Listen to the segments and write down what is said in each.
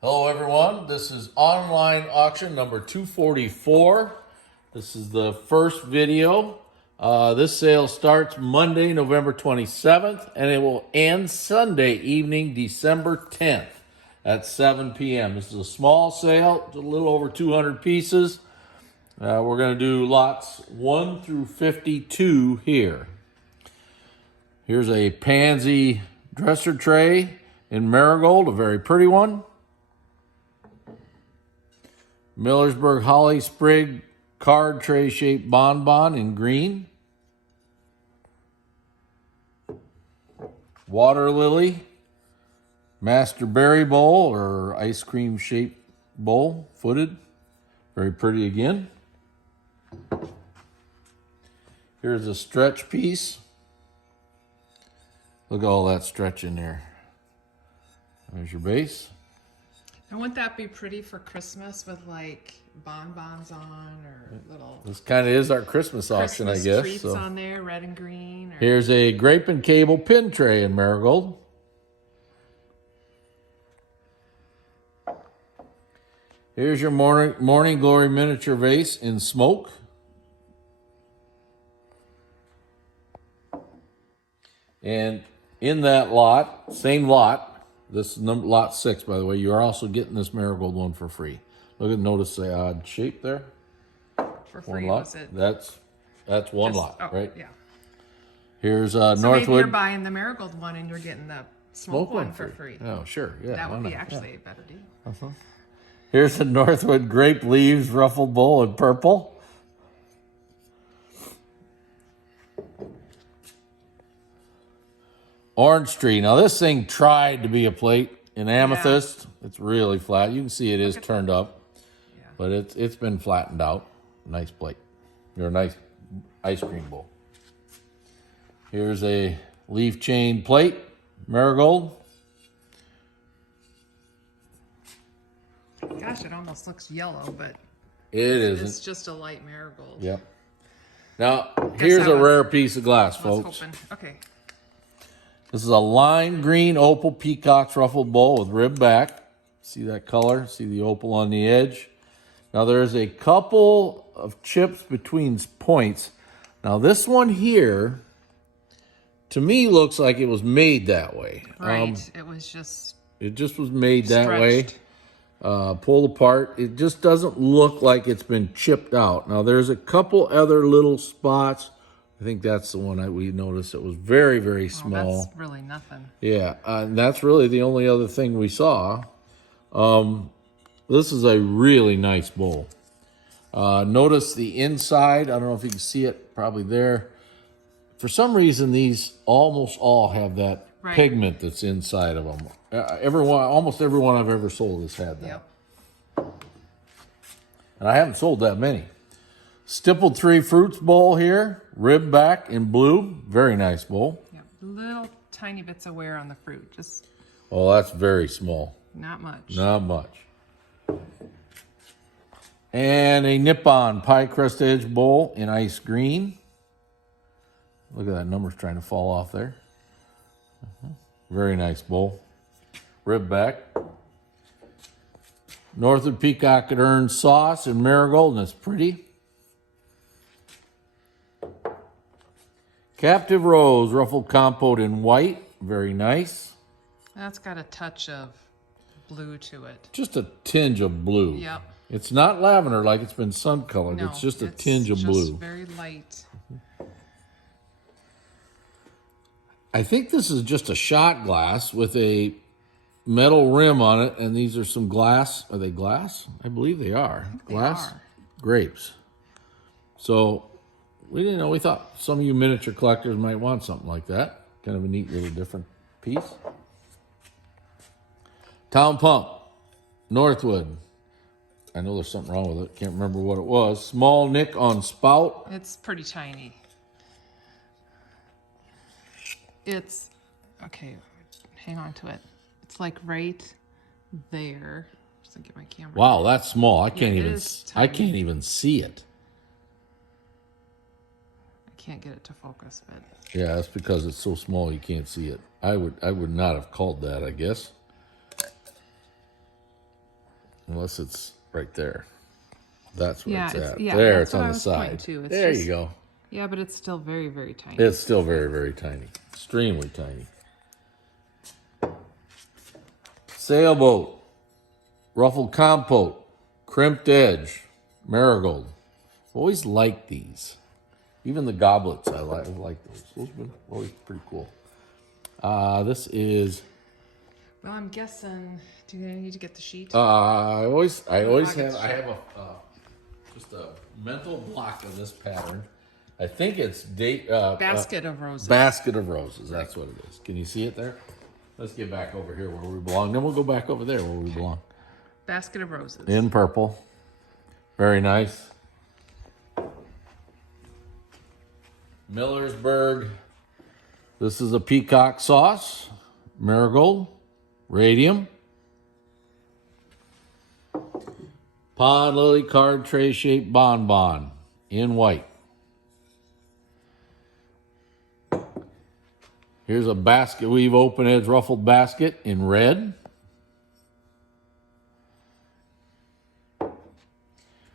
Hello everyone, this is online auction number 244. This is the first video. This sale starts Monday, November 27th, and it will end Sunday evening, December 10th at 7 p.m. This is a small sale, a little over 200 pieces. We're going to do lots 1 through 52 here. Here's a pansy dresser tray in marigold, a very pretty one. Millersburg Holly Sprig card tray shaped bonbon in green. Water lily master berry bowl or ice cream shaped bowl, footed. Very pretty again. Here's a stretch piece. Look at all that stretch in there. There's your base. And wouldn't that be pretty for Christmas with like bonbons on or little This kind of is our Christmas auction, Christmas I guess. treats So. on there, red and green? Or... Here's a grape and cable pin tray in marigold. Here's your morning glory miniature vase in smoke. And in that lot, same lot, this is lot 6, by the way, you are also getting this marigold one for free. Look at, notice the odd shape there. For free, One lot. was it? That's one Just- lot, oh, right? Yeah. Here's So Northwood. maybe you're buying the marigold one and you're getting the smoke one for free. Oh, sure. Yeah. That why would be not? actually a better deal. Uh-huh. Here's a Northwood grape leaves ruffled bowl in purple. Orange tree. Now this thing tried to be a plate in amethyst. It's really flat. You can see it is turned up, but it's been flattened out. Nice plate. Or a nice ice cream bowl. Here's a leaf chain plate, marigold. Gosh, it almost looks yellow, but It isn't. it's just a light marigold. Yep. Now, here's a rare piece of glass, I was folks. hoping. Okay. This is a lime green opal peacock's ruffled bowl with rib back. See that color? See the opal on the edge? Now, there's a couple of chips between points. Now, this one here, to me, looks like it was made that way. Right. It was just It just was made that stretched. way. Pulled apart. It just doesn't look like it's been chipped out. Now, there's a couple other little spots. I think that's the one we noticed. It was very, very small. That's really nothing. Yeah, and that's really the only other thing we saw. This is a really nice bowl. Notice the inside. I don't know if you can see it, probably there. For some reason, these almost all have that pigment that's inside of them. Almost everyone I've ever sold has had that. Yep. And I haven't sold that many. Stippled 3 fruits bowl here, rib back in blue. Very nice bowl. Yep. Little tiny bits of wear on the fruit. Just Oh, that's very small. not much. Not much. And a Nippon pie crust edge bowl in ice green. Look at that, number's trying to fall off there. Very nice bowl. Rib back. Northwood peacock and urn sauce in marigold, and it's pretty. Captive rose ruffled compote in white. Very nice. That's got a touch of blue to it. Just a tinge of blue. Yep. It's not lavender like it's been sun colored. No, it's just a tinge of blue. Very light. I think this is just a shot glass with a metal rim on it, and these are some glass. Are they glass? I believe they are. Glass? are. Grapes. So we didn't know. We thought some of you miniature collectors might want something like that. Kind of a neat little different piece. Town Pump, Northwood. I know there's something wrong with it. Can't remember what it was. Small nick on spout. It's pretty tiny. It's, okay, hang on to it. It's like right there. Just to get my camera. Wow, that's small. I can't it even. is I tiny. can't even see it. I can't get it to focus, but Yeah, that's because it's so small you can't see it. I would not have called that, I guess. unless it's right there. That's where Yeah, it's it's- at. yeah, there, that's it's what on I the was pointing side. to. It's There just- you go. Yeah, but it's still very, very tiny. It's still very, very tiny. Extremely tiny. Sailboat. Ruffled compote. Crimped edge. Marigold. Always liked these. Even the goblets, I like those. Those have been always pretty cool. This is. Well, I'm guessing. Do you need to get the sheet? I always have. August I have just a mental block of this pattern. I think it's Basket of roses. Basket of roses. That's what it is. Can you see it there? Let's get back over here where we belong. Then we'll go back over there where we belong. Basket of roses. In purple. Very nice. Millersburg. This is a peacock sauce. Marigold. Radium. Pond lily card tray shaped bonbon in white. Here's a basket weave open edge ruffled basket in red.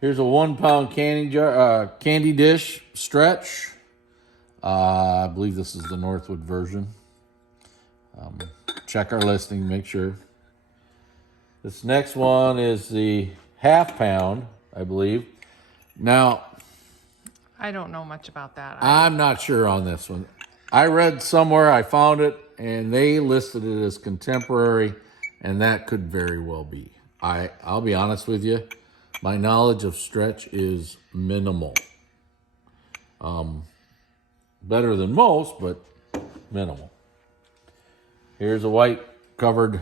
Here's a 1 pound candy dish stretch. I believe this is the Northwood version. Check our listing, make sure. This next one is the half pound, I believe. Now, I don't know much about that. I'm not sure on this one. I read somewhere, I found it, and they listed it as contemporary, and that could very well be. I'll be honest with you, my knowledge of stretch is minimal. Better than most, but minimal. Here's a white covered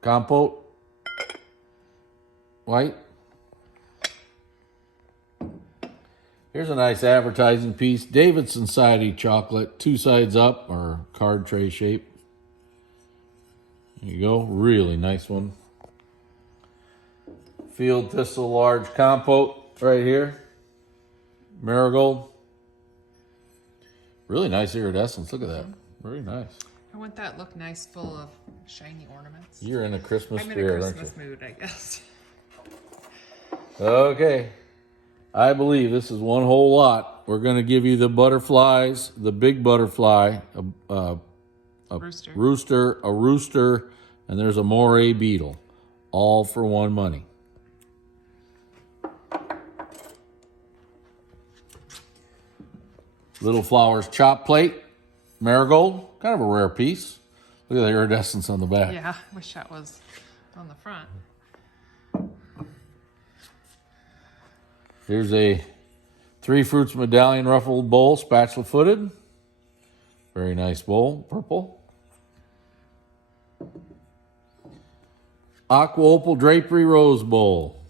compote. White. Here's a nice advertising piece. David Society chocolate, 2 sides up, or card tray shape. There you go. Really nice one. Field thistle large compote right here. Marigold. Really nice iridescence. Look at that. Very nice. I want that look nice, full of shiny ornaments. You're in a Christmas I'm in spirit, a aren't Christmas you? mood, I guess. Okay. I believe this is one whole lot. We're going to give you the butterflies, the big butterfly, a rooster, and there's a moray beetle, all for one money. Little Flowers chop plate, marigold, kind of a rare piece. Look at the iridescence on the back. Yeah, wish that was on the front. Here's a 3 fruits medallion ruffled bowl, spatula footed. Very nice bowl, purple. Aqua opal drapery rose bowl.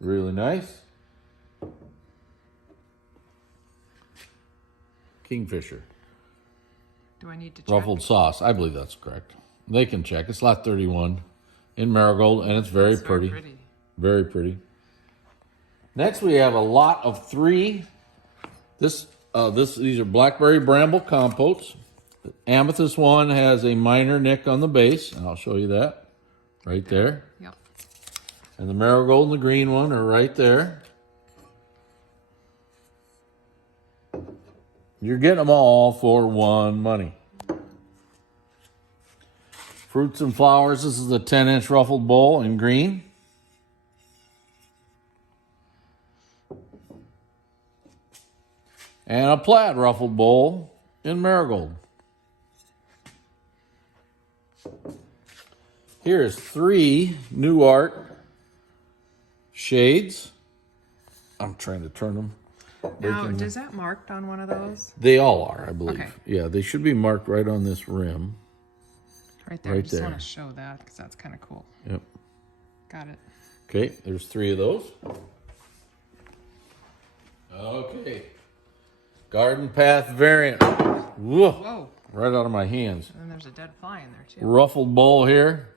Really nice. Kingfisher. Do I need to check? Ruffled sauce. I believe that's correct. They can check. It's lot 31 in marigold, and it's very pretty. Very pretty. Next, we have a lot of 3. These are blackberry bramble compotes. The amethyst one has a minor nick on the base, and I'll show you that right there. Yep. And the marigold and the green one are right there. You're getting them all for one money. Fruits and flowers. This is a 10-inch ruffled bowl in green. And a plaid ruffled bowl in marigold. Here's 3 New Art shades. I'm trying to turn them. Now, is that marked on one of those? They all are, I believe. Okay. Yeah, they should be marked right on this rim. Right there. Right I just there. want to show that because that's kind of cool. Yep. Got it. Okay, there's 3 of those. Okay. Garden Path variant. Whoa. Whoa. Right out of my hands. And then there's a dead fly in there too. Ruffled bowl here.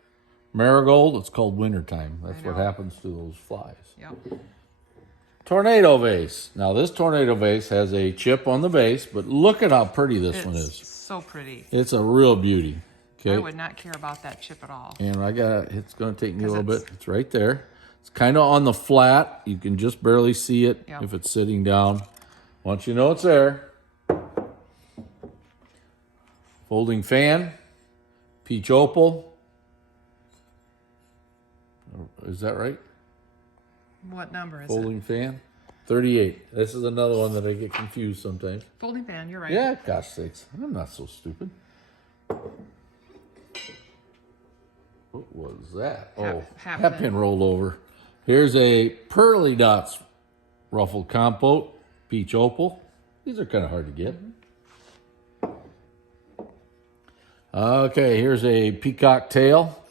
Marigold. It's called wintertime. That's I what know. happens to those flies. Yep. Tornado vase. Now this tornado vase has a chip on the base, but look at how pretty this one is. So pretty. It's a real beauty. Okay. I would not care about that chip at all. And it's going to take me a little 'Cause bit. It's right there. It's kind of on the flat. You can just barely see it Yep. if it's sitting down. Once you know it's there. Folding fan. Peach opal. Is that right? What number is Folding fan. 38. This is another one that I get confused sometimes. it? Folding fan, you're right. Yeah, gosh sakes. I'm not so stupid. What was that? Hat pin rolled over. Here's a Pearly Dots ruffled compote, peach opal. These are kind of hard to get. Okay, here's a peacock tail.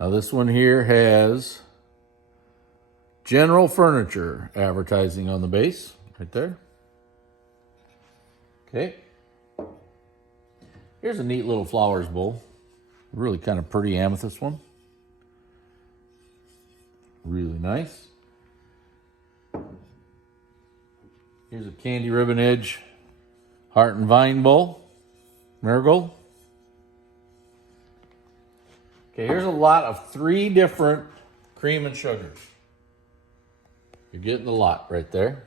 Now this one here has General Furniture advertising on the base, right there. Okay. Here's a neat little flowers bowl. Really kind of pretty amethyst one. Really nice. Here's a candy ribbon edge heart and vine bowl. Marigold. Okay, here's a lot of 3 different cream and sugars. You're getting the lot right there.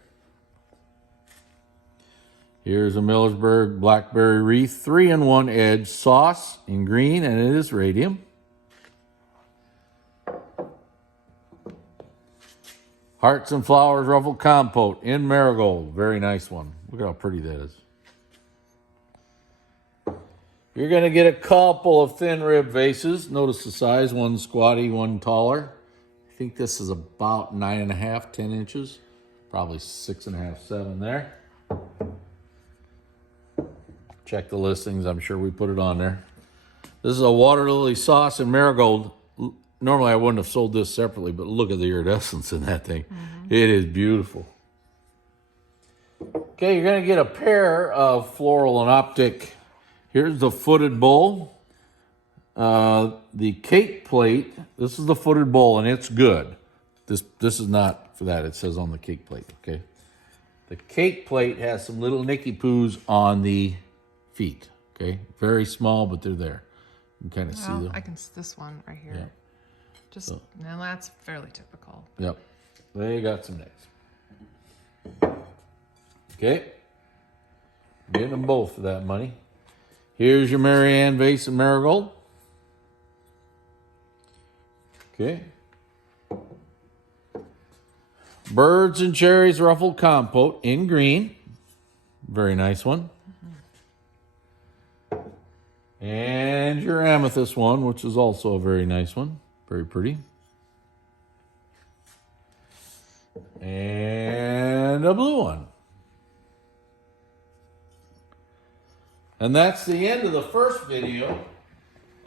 Here's a Millersburg Blackberry Wreath 3-in-1 edge sauce in green, and it is radium. Hearts and Flowers Ruffled Compote in Marigold. Very nice one. Look at how pretty that is. You're going to get a couple of thin rib vases. Notice the size, one squatty, one taller. I think this is about 9.5, 10 inches. Probably 6.5, 7 there. Check the listings. I'm sure we put it on there. This is a water lily sauce in marigold. Normally I wouldn't have sold this separately, but look at the iridescence in that thing. It is beautiful. Okay, you're going to get a pair of floral and optic. Here's the footed bowl. The cake plate. This is the footed bowl, and it's good. This is not for that. It says on the cake plate, okay? The cake plate has some little nicky poos on the feet, okay? Very small, but they're there. You can kind of see them. I can this one right here. Yeah. Just now that's fairly typical. Yep. They got some necks. Okay. Getting them both for that money. Here's your Marianne vase and marigold. Okay. Birds and Cherries Ruffled Compote in green. Very nice one. And your amethyst one, which is also a very nice one. Very pretty. And a blue one. And that's the end of the first video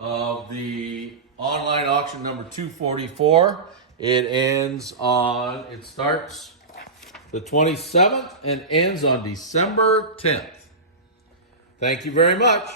of the online auction number 244. It starts the 27th and ends on December 10th. Thank you very much.